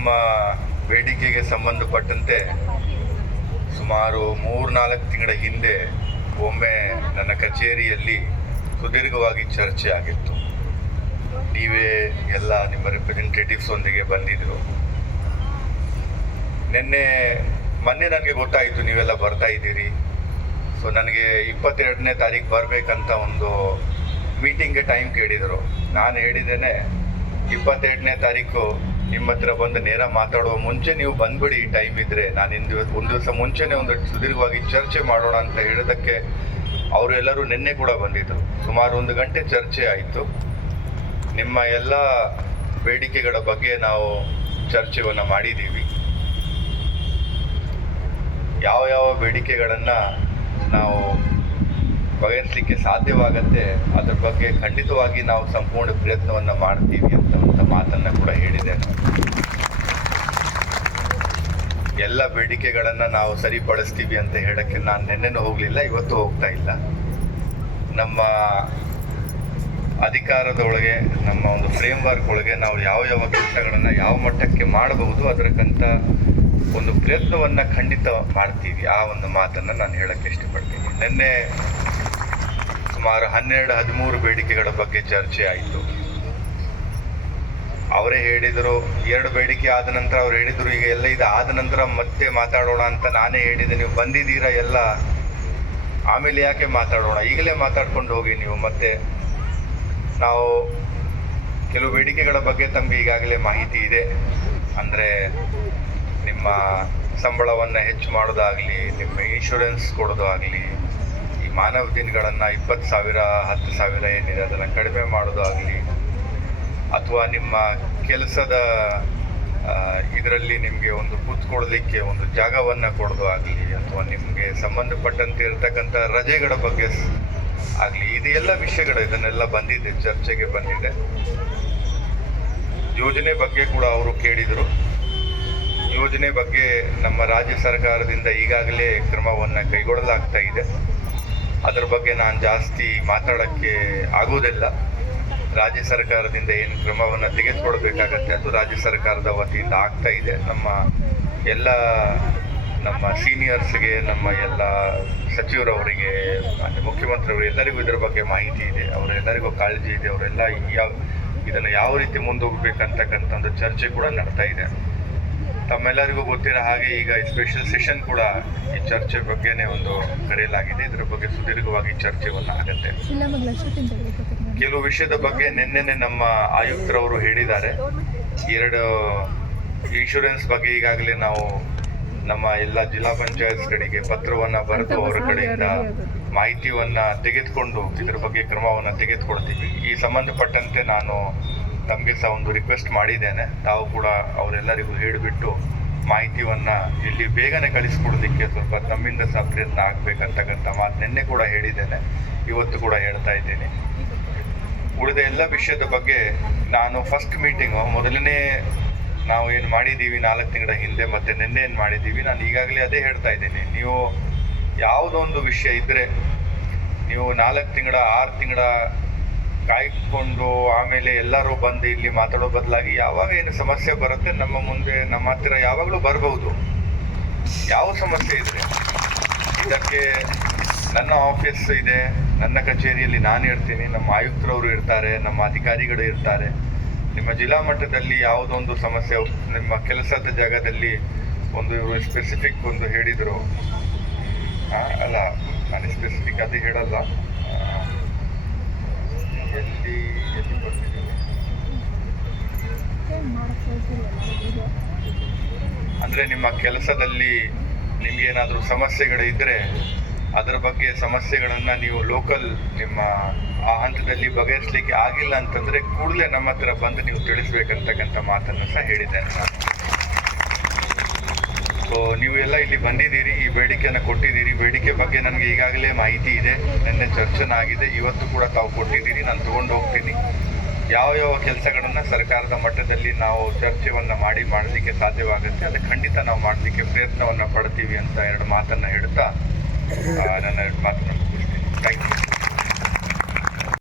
ನಿಮ್ಮ ಬೇಡಿಕೆಗೆ ಸಂಬಂಧಪಟ್ಟಂತೆ ಸುಮಾರು 3-4 ತಿಂಗಳ ಹಿಂದೆ ಒಮ್ಮೆ ನನ್ನ ಕಚೇರಿಯಲ್ಲಿ ಸುದೀರ್ಘವಾಗಿ ಚರ್ಚೆ ಆಗಿತ್ತು. ನೀವೇ ಎಲ್ಲ ನಿಮ್ಮ ರಿಪ್ರೆಸೆಂಟೇಟಿವ್ಸ್ ಒಂದಿಗೆ ಬಂದಿದ್ರು. ಮೊನ್ನೆ ನನಗೆ ಗೊತ್ತಾಯಿತು ನೀವೆಲ್ಲ ಬರ್ತಾ ಇದ್ದೀರಿ. ಸೊ ನನಗೆ 22ನೇ ತಾರೀಕು ಬರಬೇಕಂತ ಒಂದು ಮೀಟಿಂಗ್ಗೆ ಟೈಮ್ ಕೇಳಿದರು. ನಾನು ಹೇಳಿದ್ದೇನೆ 22ನೇ ತಾರೀಕು ನಿಮ್ಮ ಹತ್ರ ಬಂದು ನೇರ ಮಾತಾಡುವ ಮುಂಚೆ ನೀವು ಬಂದ್ಬಿಡಿ, ಟೈಮ್ ಇದ್ದರೆ. ನಾನು ಒಂದು ದಿವಸ ಮುಂಚೆನೇ ಒಂದು ಸುದೀರ್ಘವಾಗಿ ಚರ್ಚೆ ಮಾಡೋಣ ಅಂತ ಹೇಳಿದ್ದಕ್ಕೆ ಅವರು ಎಲ್ಲರೂ ನಿನ್ನೆ ಕೂಡ ಬಂದಿದ್ದರು. ಸುಮಾರು 1 ಗಂಟೆ ಚರ್ಚೆ ಆಯಿತು. ನಿಮ್ಮ ಎಲ್ಲ ಬೇಡಿಕೆಗಳ ಬಗ್ಗೆ ನಾವು ಚರ್ಚೆಯನ್ನು ಮಾಡಿದ್ದೀವಿ. ಯಾವ ಬೇಡಿಕೆಗಳನ್ನು ನಾವು ಬಗೆಹರಿಸಲಿಕ್ಕೆ ಸಾಧ್ಯವಾಗತ್ತೆ ಅದರ ಬಗ್ಗೆ ಖಂಡಿತವಾಗಿ ನಾವು ಸಂಪೂರ್ಣ ಪ್ರಯತ್ನವನ್ನು ಮಾಡ್ತೀವಿ ಅಂತ ಮಾತನ್ನು ಕೂಡ ಹೇಳಿದ್ದೇನೆ. ಎಲ್ಲ ಬೇಡಿಕೆಗಳನ್ನು ನಾವು ಸರಿಪಡಿಸ್ತೀವಿ ಅಂತ ಹೇಳೋಕ್ಕೆ ನಾನು ನಿನ್ನೆನೂ ಹೋಗಲಿಲ್ಲ, ಇವತ್ತು ಹೋಗ್ತಾ ಇಲ್ಲ. ನಮ್ಮ ಅಧಿಕಾರದೊಳಗೆ, ನಮ್ಮ ಒಂದು ಫ್ರೇಮ್ವರ್ಕ್ ಒಳಗೆ ನಾವು ಯಾವ ಕೆಲಸಗಳನ್ನು ಯಾವ ಮಟ್ಟಕ್ಕೆ ಮಾಡಬಹುದು ಅದಕ್ಕಂತ ಒಂದು ಪ್ರಯತ್ನವನ್ನು ಖಂಡಿತ ಮಾಡ್ತೀವಿ. ಆ ಒಂದು ಮಾತನ್ನು ನಾನು ಹೇಳಕ್ಕೆ ಇಷ್ಟಪಡ್ತೀನಿ. ನಿನ್ನೆ ಸುಮಾರು 12-13 ಬೇಡಿಕೆಗಳ ಬಗ್ಗೆ ಚರ್ಚೆ ಆಯಿತು. ಅವರೇ ಹೇಳಿದರು 2 ಬೇಡಿಕೆ ಆದ ನಂತರ ಅವ್ರು ಹೇಳಿದರು ಈಗ ಎಲ್ಲ ಇದು ಆದ ನಂತರ ಮತ್ತೆ ಮಾತಾಡೋಣ ಅಂತ. ನಾನೇ ಹೇಳಿದೆ ನೀವು ಬಂದಿದ್ದೀರಾ ಎಲ್ಲ, ಆಮೇಲೆ ಯಾಕೆ ಮಾತಾಡೋಣ, ಈಗಲೇ ಮಾತಾಡ್ಕೊಂಡು ಹೋಗಿ ನೀವು. ಮತ್ತೆ ನಾವು ಕೆಲವು ಬೇಡಿಕೆಗಳ ಬಗ್ಗೆ ತಮಗೆ ಈಗಾಗಲೇ ಮಾಹಿತಿ ಇದೆ. ಅಂದರೆ ನಿಮ್ಮ ಸಂಬಳವನ್ನು ಹೆಚ್ಚು ಮಾಡೋದಾಗಲಿ, ನಿಮ್ಮ ಇನ್ಶೂರೆನ್ಸ್ ಕೊಡೋದಾಗಲಿ, ಈ ಮಾನವ ದಿನಗಳನ್ನು 20,000 10,000 ಏನಿದೆ ಅದನ್ನು ಕಡಿಮೆ ಮಾಡೋದಾಗಲಿ, ಅಥವಾ ನಿಮ್ಮ ಕೆಲಸದ ಇದರಲ್ಲಿ ನಿಮಗೆ ಒಂದು ಕೂತ್ಕೊಳ್ಳಲಿಕ್ಕೆ ಒಂದು ಜಾಗವನ್ನು ಕೊಡೋದು ಆಗಲಿ, ಅಥವಾ ನಿಮಗೆ ಸಂಬಂಧಪಟ್ಟಂತೆ ಇರತಕ್ಕಂಥ ರಜೆಗಳ ಬಗ್ಗೆ ಆಗಲಿ, ಇದು ಎಲ್ಲ ವಿಷಯಗಳು ಇದನ್ನೆಲ್ಲ ಬಂದಿದೆ, ಚರ್ಚೆಗೆ ಬಂದಿದೆ. ಯೋಜನೆ ಬಗ್ಗೆ ಕೂಡ ಅವರು ಕೇಳಿದರು. ಯೋಜನೆ ಬಗ್ಗೆ ನಮ್ಮ ರಾಜ್ಯ ಸರ್ಕಾರದಿಂದ ಈಗಾಗಲೇ ಕ್ರಮವನ್ನು ಕೈಗೊಳ್ಳಲಾಗ್ತಾ ಇದೆ. ಅದರ ಬಗ್ಗೆ ನಾನು ಜಾಸ್ತಿ ಮಾತಾಡೋಕ್ಕೆ ಆಗೋದಿಲ್ಲ. ರಾಜ್ಯ ಸರ್ಕಾರದಿಂದ ಏನು ಕ್ರಮವನ್ನು ತೆಗೆದುಕೊಳ್ಬೇಕಾಗತ್ತೆ ಅದು ರಾಜ್ಯ ಸರ್ಕಾರದ ವತಿಯಿಂದ ಆಗ್ತಾ ಇದೆ. ನಮ್ಮ ಸೀನಿಯರ್ಸ್ಗೆ, ನಮ್ಮ ಎಲ್ಲ ಸಚಿವರವರಿಗೆ, ಮುಖ್ಯಮಂತ್ರಿಯವರು ಎಲ್ಲರಿಗೂ ಇದರ ಬಗ್ಗೆ ಮಾಹಿತಿ ಇದೆ. ಅವರೆಲ್ಲರಿಗೂ ಕಾಳಜಿ ಇದೆ. ಅವರೆಲ್ಲ ಇದನ್ನು ಯಾವ ರೀತಿ ಮುಂದೋಗ್ಬೇಕಂತಕ್ಕಂಥ ಒಂದು ಚರ್ಚೆ ಕೂಡ ನಡ್ತಾ ಇದೆ. ತಮ್ಮೆಲ್ಲರಿಗೂ ಗೊತ್ತಿರೋ ಹಾಗೆ ಈಗ ಸ್ಪೆಷಲ್ ಸೆಷನ್ ಕೂಡ ಈ ಚರ್ಚೆ ಬಗ್ಗೆನೇ ಒಂದು ಕರೆಯಲಾಗಿದೆ. ಇದರ ಬಗ್ಗೆ ಸುದೀರ್ಘವಾಗಿ ಚರ್ಚೆಯನ್ನು ಆಗುತ್ತೆ. ಕೆಲವು ವಿಷಯದ ಬಗ್ಗೆ ನಿನ್ನೆ ನಮ್ಮ ಆಯುಕ್ತರವರು ಹೇಳಿದ್ದಾರೆ. 2 ಇನ್ಶೂರೆನ್ಸ್ ಬಗ್ಗೆ ಈಗಾಗಲೇ ನಾವು ನಮ್ಮ ಎಲ್ಲ ಜಿಲ್ಲಾ ಪಂಚಾಯತ್ಗಳಿಗೆ ಪತ್ರವನ್ನು ಬರೆದು ಅವರ ಕಡೆಯಿಂದ ಮಾಹಿತಿಯನ್ನು ತೆಗೆದುಕೊಂಡು ಇದರ ಬಗ್ಗೆ ಕ್ರಮವನ್ನು ತೆಗೆದುಕೊಳ್ತೀವಿ. ಈ ಸಂಬಂಧಪಟ್ಟಂತೆ ನಾನು ತಮಗೆ ಸಹ ಒಂದು ರಿಕ್ವೆಸ್ಟ್ ಮಾಡಿದ್ದೇನೆ. ತಾವು ಕೂಡ ಅವರೆಲ್ಲರಿಗೂ ಹೇಳಿಬಿಟ್ಟು ಮಾಹಿತಿಯನ್ನು ಇಲ್ಲಿ ಬೇಗನೆ ಕಳಿಸ್ಕೊಡೋದಕ್ಕೆ ಸ್ವಲ್ಪ ತಮ್ಮಿಂದ ಸಹ ಪ್ರಯತ್ನ ಆಗಬೇಕಂತಕ್ಕಂಥ ಮಾತು ನಿನ್ನೆ ಕೂಡ ಹೇಳಿದ್ದೇನೆ, ಇವತ್ತು ಕೂಡ ಹೇಳ್ತಾ ಇದ್ದೇನೆ. ಉಳಿದ ಎಲ್ಲ ವಿಷಯದ ಬಗ್ಗೆ ನಾನು ಫಸ್ಟ್ ಮೀಟಿಂಗು ಮೊದಲನೇ ನಾವು ಏನು ಮಾಡಿದ್ದೀವಿ 4 ತಿಂಗಳ ಹಿಂದೆ ಮತ್ತು ನಿನ್ನೆ ಏನು ಮಾಡಿದ್ದೀವಿ, ನಾನು ಈಗಾಗಲೇ ಅದೇ ಹೇಳ್ತಾ ಇದ್ದೀನಿ. ನೀವು ಯಾವುದೋ ಒಂದು ವಿಷಯ ಇದ್ದರೆ ನೀವು 4 ತಿಂಗಳ 6 ತಿಂಗಳ ಕಾಯ್ಕೊಂಡು ಆಮೇಲೆ ಎಲ್ಲರೂ ಬಂದು ಇಲ್ಲಿ ಮಾತಾಡೋ ಬದಲಾಗಿ ಯಾವಾಗ ಏನು ಸಮಸ್ಯೆ ಬರುತ್ತೆ ನಮ್ಮ ಹತ್ತಿರ ಯಾವಾಗಲೂ ಬರ್ಬೋದು. ಯಾವ ಸಮಸ್ಯೆ ಇದ್ರೆ ಇದಕ್ಕೆ ನನ್ನ ಆಫೀಸ್ ಇದೆ, ನನ್ನ ಕಚೇರಿಯಲ್ಲಿ ನಾನು ಇರ್ತೀನಿ, ನಮ್ಮ ಆಯುಕ್ತರವರು ಇರ್ತಾರೆ, ನಮ್ಮ ಅಧಿಕಾರಿಗಳು ಇರ್ತಾರೆ. ನಿಮ್ಮ ಜಿಲ್ಲಾ ಮಟ್ಟದಲ್ಲಿ ಯಾವುದೊಂದು ಸಮಸ್ಯೆ ನಿಮ್ಮ ಕೆಲಸದ ಜಾಗದಲ್ಲಿ ಒಂದು ಸ್ಪೆಸಿಫಿಕ್ ಒಂದು ಹೇಳಿದರು ಅಲ್ಲ, ನಾನು ಸ್ಪೆಸಿಫಿಕ್ ಅದು ಹೇಳಲ್ಲ, ಎಲ್ಲಿ ಬರ್ತಿದ್ದೀವಿ ಅಂದರೆ ನಿಮ್ಮ ಕೆಲಸದಲ್ಲಿ ನಿಮಗೇನಾದರೂ ಸಮಸ್ಯೆಗಳಿದ್ದರೆ ಅದರ ಬಗ್ಗೆ ಸಮಸ್ಯೆಗಳನ್ನು ನೀವು ಲೋಕಲ್ ನಿಮ್ಮ ಆ ಹಂತದಲ್ಲಿ ಬಗೆಹರಿಸಲಿಕ್ಕೆ ಆಗಿಲ್ಲ ಅಂತಂದರೆ ಕೂಡಲೇ ನಮ್ಮ ಹತ್ರ ಬಂದು ನೀವು ತಿಳಿಸ್ಬೇಕಂತಕ್ಕಂಥ ಮಾತನ್ನು ಸಹ ಹೇಳಿದ್ದೇನೆ ನಾನು. ಸೊ ನೀವು ಎಲ್ಲ ಇಲ್ಲಿ ಬಂದಿದ್ದೀರಿ, ಈ ಬೇಡಿಕೆಯನ್ನು ಕೊಟ್ಟಿದ್ದೀರಿ. ಬೇಡಿಕೆ ಬಗ್ಗೆ ನನಗೆ ಈಗಾಗಲೇ ಮಾಹಿತಿ ಇದೆ, ನಿನ್ನೆ ಚರ್ಚೆನ ಆಗಿದೆ, ಇವತ್ತು ಕೂಡ ತಾವು ಕೊಟ್ಟಿದ್ದೀರಿ. ನಾನು ತೊಗೊಂಡು ಹೋಗ್ತೀನಿ. ಯಾವ ಕೆಲಸಗಳನ್ನು ಸರ್ಕಾರದ ಮಟ್ಟದಲ್ಲಿ ನಾವು ಚರ್ಚೆಯನ್ನು ಮಾಡಲಿಕ್ಕೆ ಸಾಧ್ಯವಾಗುತ್ತೆ ಅದು ಖಂಡಿತ ನಾವು ಮಾಡಲಿಕ್ಕೆ ಪ್ರಯತ್ನವನ್ನು ಪಡ್ತೀವಿ ಅಂತ 2 ಮಾತನ್ನು ಹೇಳ್ತಾ ನನ್ನ 2 ಮಾತನ್ನು ಮುಗಿಸ್ತೀನಿ. Thank you.